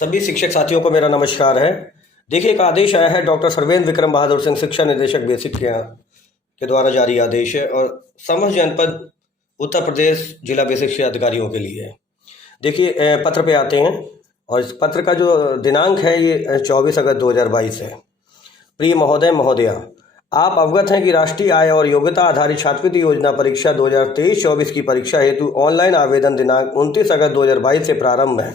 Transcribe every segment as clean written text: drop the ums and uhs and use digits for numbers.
सभी शिक्षक साथियों को मेरा नमस्कार है। देखिए, एक आदेश आया है डॉक्टर सर्वेंद्र विक्रम बहादुर सिंह, शिक्षा निदेशक बेसिक के द्वारा जारी आदेश है और समस्त जनपद उत्तर प्रदेश जिला बेसिक शिक्षा अधिकारियों के लिए है। देखिए, पत्र पे आते हैं और इस पत्र का जो दिनांक है ये 24 अगस्त 2022 है। प्रिय महोदय महोदया, आप अवगत हैं कि राष्ट्रीय आय और योग्यता आधारित छात्रवृत्ति योजना परीक्षा 2023-24 की परीक्षा हेतु ऑनलाइन आवेदन दिनांक 29 अगस्त 2022 से प्रारंभ है।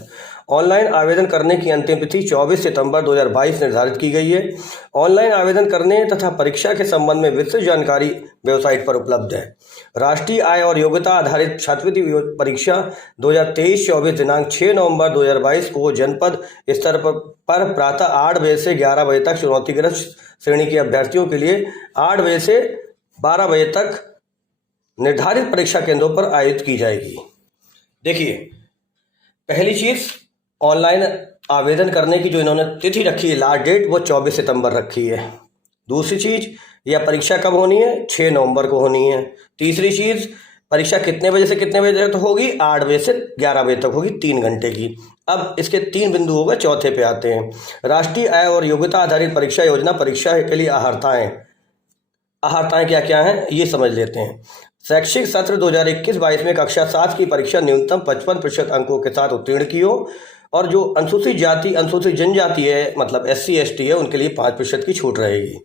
ऑनलाइन आवेदन करने की अंतिम तिथि 24 सितंबर 2022 निर्धारित की गई है। ऑनलाइन आवेदन करने तथा परीक्षा के संबंध में विस्तृत जानकारी वेबसाइट पर उपलब्ध है। राष्ट्रीय आय और योग्यता आधारित छात्रवृत्ति परीक्षा 2023-24 दिनांक 6 नवंबर 2022 को जनपद स्तर पर प्रातः 8 बजे से 11 बजे तक चुनौतीग्रस्त श्रेणी के अभ्यर्थियों के लिए 8 बजे से 12 बजे तक निर्धारित परीक्षा केंद्रों पर आयोजित की जाएगी। देखिए, पहली चीज, ऑनलाइन आवेदन करने की जो इन्होंने तिथि रखी है, लास्ट डेट, वो 24 सितंबर रखी है। दूसरी चीज, यह परीक्षा कब होनी है? 6 नवंबर को होनी है। तीसरी चीज, परीक्षा कितने बजे से कितने बजे तक होगी? 8 बजे से 11 बजे तक होगी, 3 घंटे की। अब इसके 3 बिंदु हो गए, चौथे पे आते हैं। राष्ट्रीय आय और योग्यता आधारित परीक्षा योजना परीक्षा के लिए अहर्ताएं क्या क्या हैं ये समझ लेते हैं। शैक्षिक सत्र 2021-22 में कक्षा 7 की परीक्षा न्यूनतम 55% अंकों के साथ उत्तीर्ण की हो और जो अनुसूचित जाति अनुसूचित जनजाति है, मतलब SC ST है, उनके लिए 5% की छूट रहेगी।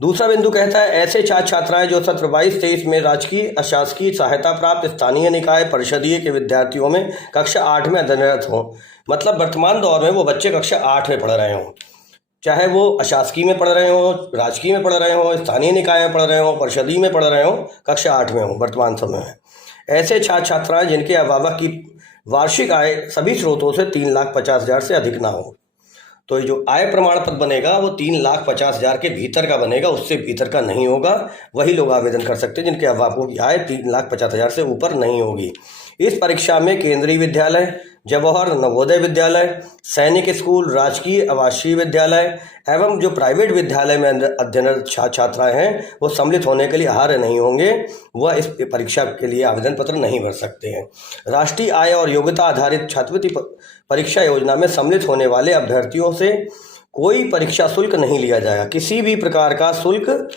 दूसरा बिंदु कहता है, ऐसे छात्र छात्राएं जो सत्र 22-23 में राजकीय अशासकीय सहायता प्राप्त स्थानीय निकाय परिषदीय के विद्यार्थियों में कक्षा 8 में अध्ययनरत हों, मतलब वर्तमान दौर में वो बच्चे कक्षा 8 में पढ़ रहे हों, चाहे वो अशासकीय में पढ़ रहे हों, राजकीय में पढ़ रहे हों, स्थानीय निकाय में पढ़ रहे हों, परिषदीय में पढ़ रहे हों, कक्षा 8 में हों वर्तमान समय में। ऐसे छात्र छात्राएं जिनके अभिभावक की वार्षिक आय सभी स्रोतों से 3,50,000 से अधिक ना हो, तो ये जो आय प्रमाण पत्र बनेगा वो 3,50,000 के भीतर का बनेगा, उससे भीतर का नहीं होगा। वही लोग आवेदन कर सकते हैं जिनके अभिभावकों की आय 3,50,000 से ऊपर नहीं होगी। इस परीक्षा में केंद्रीय विद्यालय, जवाहर नवोदय विद्यालय, सैनिक स्कूल, राजकीय आवासीय विद्यालय एवं जो प्राइवेट विद्यालय में अध्ययनरत छात्र छात्राएं हैं वो सम्मिलित होने के लिए अर्ह नहीं होंगे, वह इस परीक्षा के लिए आवेदन पत्र नहीं भर सकते हैं। राष्ट्रीय आय और योग्यता आधारित छात्रवृत्ति परीक्षा योजना में सम्मिलित होने वाले अभ्यर्थियों से कोई परीक्षा शुल्क नहीं लिया जाएगा। किसी भी प्रकार का शुल्क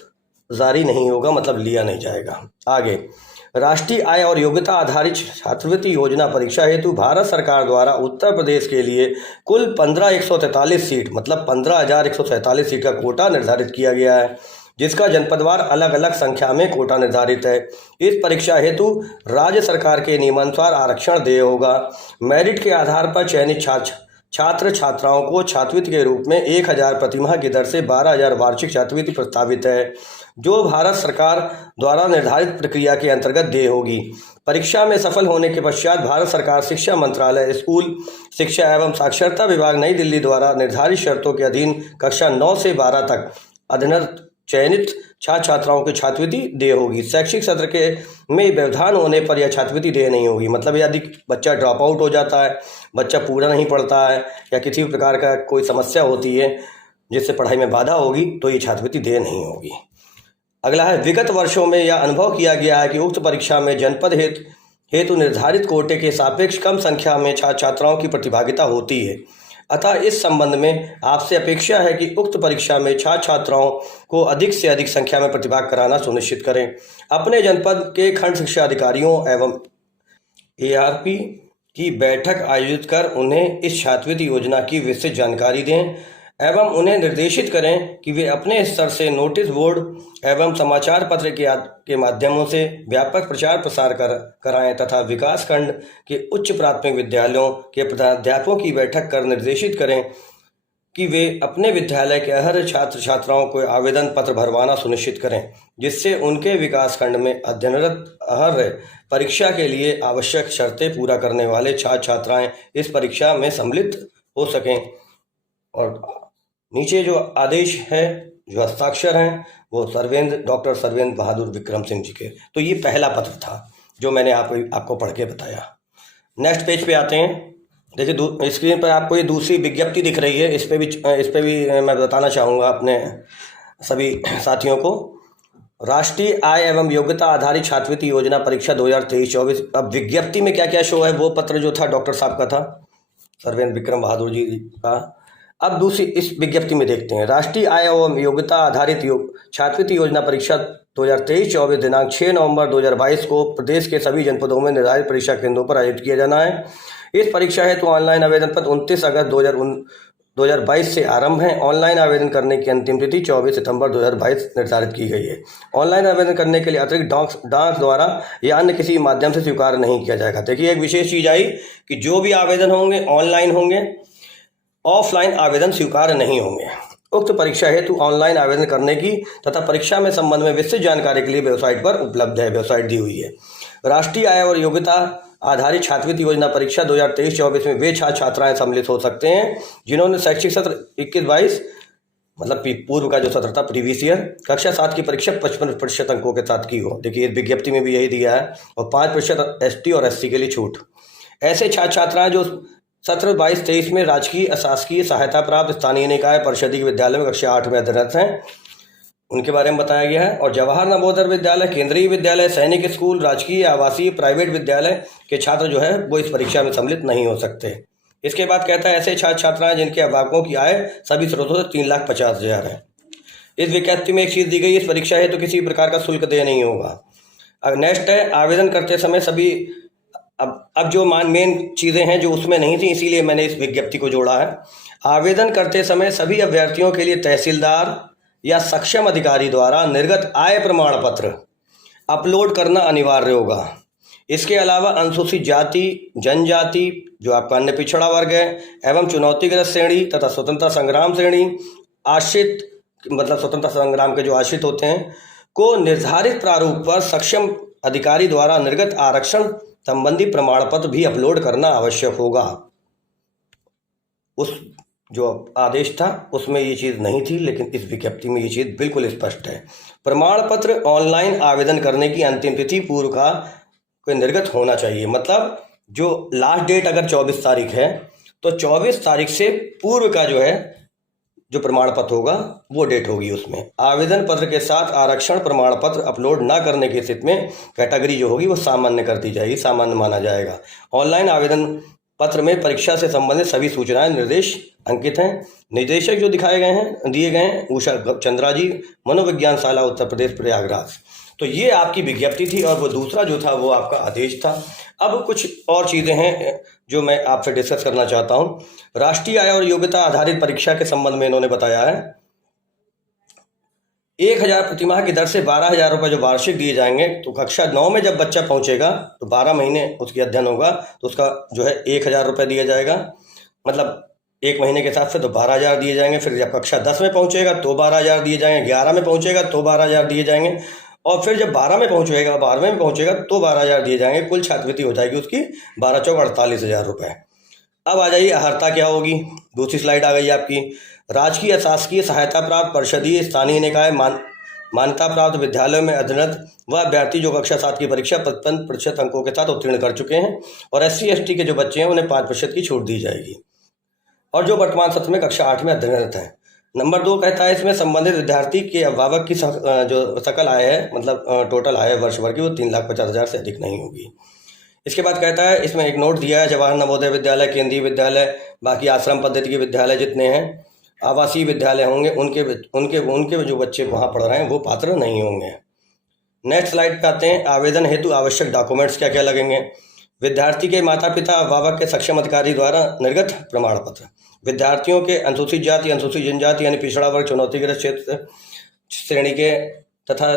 जारी नहीं होगा, मतलब लिया नहीं जाएगा। आगे, राष्ट्रीय आय और योग्यता आधारित छात्रवृत्ति योजना परीक्षा हेतु भारत सरकार द्वारा उत्तर प्रदेश के लिए कुल 15,143 सीट, मतलब 15,147 सीट का कोटा निर्धारित किया गया है, जिसका जनपदवार अलग अलग संख्या में कोटा निर्धारित है। इस परीक्षा हेतु राज्य सरकार के नियमानुसार आरक्षण देय होगा। मेरिट के आधार पर चयनित छात्र छात्राओं को छात्रवृत्ति के रूप में 1,000 प्रतिमाह की दर से 12,000 वार्षिक छात्रवृत्ति प्रस्तावित है, जो भारत सरकार द्वारा निर्धारित प्रक्रिया के अंतर्गत देय होगी। परीक्षा में सफल होने के पश्चात भारत सरकार शिक्षा मंत्रालय, स्कूल शिक्षा एवं साक्षरता विभाग नई दिल्ली द्वारा निर्धारित शर्तों के अधीन कक्षा 9 से 12 तक अध्ययनरत चयनित छात्र छात्राओं की छात्रवृत्ति देय होगी। शैक्षिक सत्र के में व्यवधान होने पर यह छात्रवृत्ति देय नहीं होगी, मतलब यदि बच्चा ड्रॉप आउट हो जाता है, बच्चा पूरा नहीं पढ़ता है या किसी भी प्रकार का कोई समस्या होती है जिससे पढ़ाई में बाधा होगी, तो ये छात्रवृत्ति देय नहीं होगी। अगला है, विगत वर्षों में यह अनुभव किया गया है कि उक्त परीक्षा में जनपद हेतु निर्धारित कोटे के सापेक्ष कम संख्या में छात्र छात्राओं की प्रतिभागिता होती है। अतः इस संबंध में आपसे अपेक्षा है कि उक्त परीक्षा में छात्र छात्राओं को अधिक से अधिक संख्या में प्रतिभाग कराना सुनिश्चित करें। अपने जनपद के खंड शिक्षा अधिकारियों एवं ARP की बैठक आयोजित कर उन्हें इस छात्रवृत्ति योजना की विस्तृत जानकारी दें एवं उन्हें निर्देशित करें कि वे अपने स्तर से नोटिस बोर्ड एवं समाचार पत्र के माध्यमों से व्यापक प्रचार प्रसार कराएं तथा विकास खंड के उच्च प्राथमिक विद्यालयों के प्रधानाध्यापकों की बैठक कर निर्देशित करें कि वे अपने विद्यालय के अर्ह छात्र छात्राओं को आवेदन पत्र भरवाना सुनिश्चित करें, जिससे उनके विकास खंड में अध्ययनरत अर्ह परीक्षा के लिए आवश्यक शर्तें पूरा करने वाले छात्र छात्राएं इस परीक्षा में सम्मिलित हो सकें। और नीचे जो आदेश है, जो हस्ताक्षर हैं, वो डॉक्टर सर्वेंद्र बहादुर विक्रम सिंह जी के। तो ये पहला पत्र था जो मैंने आपको पढ़ के बताया। नेक्स्ट पेज पे आते हैं। देखिए, स्क्रीन पर आपको ये दूसरी विज्ञप्ति दिख रही है, इस पे भी मैं बताना चाहूँगा अपने सभी साथियों को। राष्ट्रीय आय एवं योग्यता आधारित छात्रवृत्ति योजना परीक्षा 2023-24। अब विज्ञप्ति में क्या क्या शो है, वो पत्र जो था डॉक्टर साहब का था, सर्वेंद्र विक्रम बहादुर जी का। अब दूसरी इस विज्ञप्ति में देखते हैं, राष्ट्रीय आय एवं योग्यता आधारित छात्रवृत्ति योजना परीक्षा 2023-24 दिनांक 6 नवंबर 2022 को प्रदेश के सभी जनपदों में निर्धारित परीक्षा केंद्रों पर आयोजित किया जाना है। इस परीक्षा हेतु ऑनलाइन आवेदन पत्र 29 अगस्त 2022 से आरंभ है। ऑनलाइन आवेदन करने की अंतिम तिथि 24 सितंबर 2022 निर्धारित की गई है। ऑनलाइन आवेदन करने के लिए अतिरिक्त डाक द्वारा या अन्य किसी माध्यम से स्वीकार नहीं किया जाएगा। देखिए, एक विशेष चीज आई कि जो भी आवेदन होंगे ऑनलाइन होंगे, ऑफलाइन आवेदन स्वीकार नहीं होंगे। उक्त परीक्षा हेतु ऑनलाइन आवेदन करने की तथा परीक्षा में संबंध में विस्तृत जानकारी के लिए वेबसाइट पर उपलब्ध है, वेबसाइट दी हुई है। राष्ट्रीय आय और योग्यता आधारित छात्रवृत्ति योजना परीक्षा 2023-24 में वे छात्र छात्राएं सम्मिलित हो सकते हैं जिन्होंने शैक्षिक सत्र 21-22 मतलब पूर्व का जो सत्र था, प्रीवियस ईयर, कक्षा 7 की परीक्षा 55% अंकों के साथ की हो। देखिए, विज्ञप्ति में भी यही दिया है। और 5% ST और SC के लिए छूट। ऐसे छात्र छात्राएं जो सत्र 22-23 में राजकीय अशासकीय सहायता प्राप्त स्थानीय निकाय परिषदीय विद्यालय में कक्षा 8 में अध्ययनरत हैं, उनके बारे में बताया गया है। और जवाहर नवोदय विद्यालय, केंद्रीय विद्यालय, सैनिक स्कूल, राजकीय, आवासीय, प्राइवेट विद्यालय के छात्र जो है वो इस परीक्षा में सम्मिलित नहीं हो सकते। इसके बाद कहता है, ऐसे छात्र छात्राएं जिनके अभिभावकों की आय सभी स्रोतों से 3,50,000 है। इस विज्ञप्ति में एक चीज दी गई, इस परीक्षा है तो किसी प्रकार का शुल्क देय नहीं होगा। अब नेक्स्ट है, आवेदन करते समय सभी अब जो मेन चीज़ें हैं जो उसमें नहीं थी, इसीलिए मैंने इस विज्ञप्ति को जोड़ा है। आवेदन करते समय सभी अभ्यर्थियों के लिए तहसीलदार या सक्षम अधिकारी द्वारा निर्गत आय प्रमाण पत्र अपलोड करना अनिवार्य होगा। इसके अलावा अनुसूचित जाति, जनजाति, जो आपका अन्य पिछड़ा वर्ग है, एवं चुनौतीग्रस्त श्रेणी तथा स्वतंत्रता संग्राम श्रेणी, आश्रित मतलब स्वतंत्रता संग्राम के जो आश्रित होते हैं, को निर्धारित प्रारूप पर सक्षम अधिकारी द्वारा निर्गत आरक्षण संबंधी प्रमाण पत्र भी अपलोड करना आवश्यक होगा। उस जो आदेश था उसमें ये चीज़ नहीं थी, लेकिन इस विज्ञप्ति में ये चीज़ बिल्कुल स्पष्ट है। प्रमाण पत्र ऑनलाइन आवेदन करने की अंतिम तिथि पूर्व का कोई निर्गत होना चाहिए। मतलब जो लास्ट डेट अगर 24 तारीख है तो 24 तारीख से पूर्व का जो है जो प्रमाण पत्र होगा वो डेट होगी। उसमें आवेदन पत्र के साथ आरक्षण प्रमाण पत्र अपलोड ना करने की स्थिति में कैटेगरी जो होगी वो सामान्य कर दी जाएगी, सामान्य माना जाएगा। ऑनलाइन आवेदन पत्र में परीक्षा से संबंधित सभी सूचनाएं निर्देश अंकित हैं। निर्देशक जो दिए गए हैं उषा चंद्रा जी, मनोविज्ञान शाला, उत्तर प्रदेश, प्रयागराज। तो ये आपकी विज्ञप्ति थी और वो दूसरा जो था वो आपका आदेश था। अब कुछ और चीज़ें हैं जो मैं आपसे डिस्कस करना चाहता हूँ। राष्ट्रीय आय और योग्यता आधारित परीक्षा के संबंध में इन्होंने बताया है 1,000 प्रतिमाह की दर से 12,000 रुपये जो वार्षिक दिए जाएंगे। तो कक्षा 9 में जब बच्चा पहुंचेगा तो 12 महीने उसकी अध्ययन होगा तो उसका जो है 1,000 रुपये दिया जाएगा, मतलब एक महीने के हिसाब से तो 12,000 दिए जाएंगे। फिर जब कक्षा 10 में पहुंचेगा तो 12,000 दिए जाएंगे, 11 में पहुंचेगा तो 12,000 दिए जाएंगे, और फिर जब 12 में पहुंचेगा 12वें में पहुंचेगा तो 12,000 दिए जाएंगे। कुल छात्रवृत्ति हो जाएगी उसकी 12 चौक 48,000 रुपये। अब आ जाइए, अर्हता क्या होगी। दूसरी स्लाइड आ गई आपकी। राजकीय अशासकीय सहायता प्राप्त परिषदीय स्थानीय निकाय मान्यता प्राप्त विद्यालयों में अध्ययनरत वह अभ्यर्थी जो कक्षा 7 की परीक्षा 55% अंकों के साथ उत्तीर्ण कर चुके हैं, और SC ST के जो बच्चे हैं उन्हें 5% की छूट दी जाएगी, और जो वर्तमान सत्र में कक्षा 8 में अध्ययनरत हैं। नंबर 2 कहता है, इसमें संबंधित विद्यार्थी के अभिभावक की जो सकल आय है, मतलब टोटल आय वर्ष भर की, वो 3,50,000 से अधिक नहीं होगी। इसके बाद कहता है, इसमें एक नोट दिया है, जवाहर नवोदय विद्यालय, केंद्रीय विद्यालय, बाकी आश्रम पद्धति के विद्यालय जितने हैं, आवासीय विद्यालय होंगे, उनके जो बच्चे वहाँ पढ़ रहे हैं वो पात्र नहीं होंगे। नेक्स्ट स्लाइड पे आते हैं। आवेदन हेतु आवश्यक डॉक्यूमेंट्स क्या क्या लगेंगे। विद्यार्थी के माता पिता, अभिभावक के सक्षम अधिकारी द्वारा निर्गत प्रमाण पत्र, विद्यार्थियों के अनुसूचित जाति, अनुसूचित जनजाति यानी पिछड़ा वर्ग, चुनौतीग्रस्त क्षेत्र श्रेणी के तथा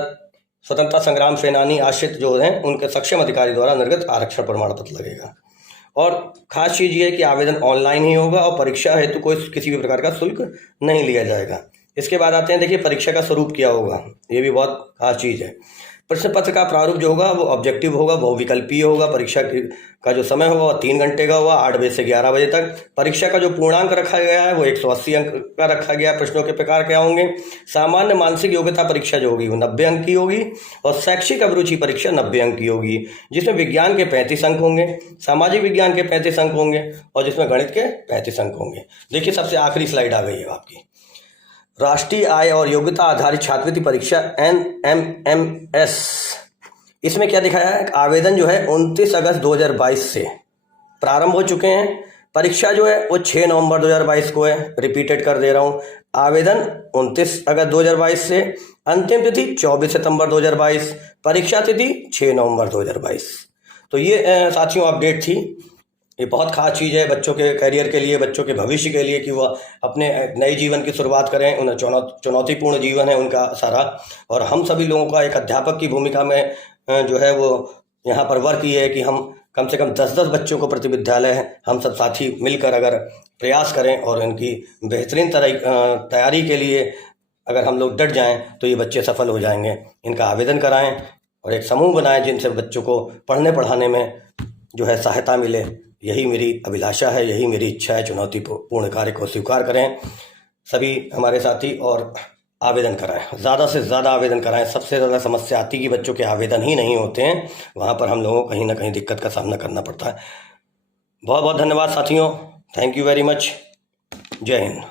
स्वतंत्रता संग्राम सेनानी आश्रित जो हैं उनके सक्षम अधिकारी द्वारा निर्गत आरक्षण प्रमाण पत्र लगेगा। और खास चीज़ ये है कि आवेदन ऑनलाइन ही होगा और परीक्षा हेतु कोई किसी भी प्रकार का शुल्क नहीं लिया जाएगा। इसके बाद आते हैं, देखिए परीक्षा का स्वरूप क्या होगा, ये भी बहुत खास चीज़ है। प्रश्न पत्र का प्रारूप जो होगा वो ऑब्जेक्टिव होगा, बहुविकल्पीय होगा। परीक्षा का जो समय होगा वो 3 घंटे का होगा, 8 बजे से 11 बजे तक। परीक्षा का जो पूर्णांक रखा गया है वो 180 अंक का रखा गया। प्रश्नों के प्रकार क्या होंगे। सामान्य मानसिक योग्यता परीक्षा जो होगी वो 90 अंक की होगी, और शैक्षिक अभिरुचि परीक्षा 90 अंक की होगी, जिसमें विज्ञान के 35 अंक होंगे, सामाजिक विज्ञान के 35 अंक होंगे, और जिसमें गणित के 35 अंक होंगे। देखिए सबसे आखिरी स्लाइड आ गई है आपकी। राष्ट्रीय आय और योग्यता आधारित छात्रवृत्ति परीक्षा NMMS, इसमें क्या दिखाया है, आवेदन जो है 29 अगस्त 2022 से प्रारंभ हो चुके हैं। परीक्षा जो है वो 6 नवंबर 2022 को है, रिपीटेड कर दे रहा हूँ। आवेदन 29 अगस्त 2022 से, अंतिम तिथि 24 सितंबर 2022, परीक्षा तिथि 6 नवंबर 2022। तो ये साथियों अपडेट थी। ये बहुत खास चीज़ है बच्चों के करियर के लिए, बच्चों के भविष्य के लिए, कि वह अपने नए जीवन की शुरुआत करें। उन्हें चुनौतीपूर्ण जीवन है उनका सारा, और हम सभी लोगों का एक अध्यापक की भूमिका में जो है वो यहाँ पर वर्क ये है कि हम कम से कम 10-10 बच्चों को प्रति विद्यालय हम सब साथी मिलकर अगर प्रयास करें और इनकी बेहतरीन तैयारी के लिए अगर हम लोग डट जाएं तो ये बच्चे सफल हो जाएंगे। इनका आवेदन कराएं और एक समूह बनाएं जिनसे बच्चों को पढ़ने पढ़ाने में जो है सहायता मिले। यही मेरी अभिलाषा है, यही मेरी इच्छा है। चुनौतीपूर्ण कार्य को स्वीकार करें सभी हमारे साथी और आवेदन कराएं, ज़्यादा से ज़्यादा आवेदन कराएं। सबसे ज़्यादा समस्या आती कि बच्चों के आवेदन ही नहीं होते हैं, वहाँ पर हम लोगों को कहीं ना कहीं दिक्कत का सामना करना पड़ता है। बहुत बहुत धन्यवाद साथियों, थैंक यू वेरी मच, जय हिंद।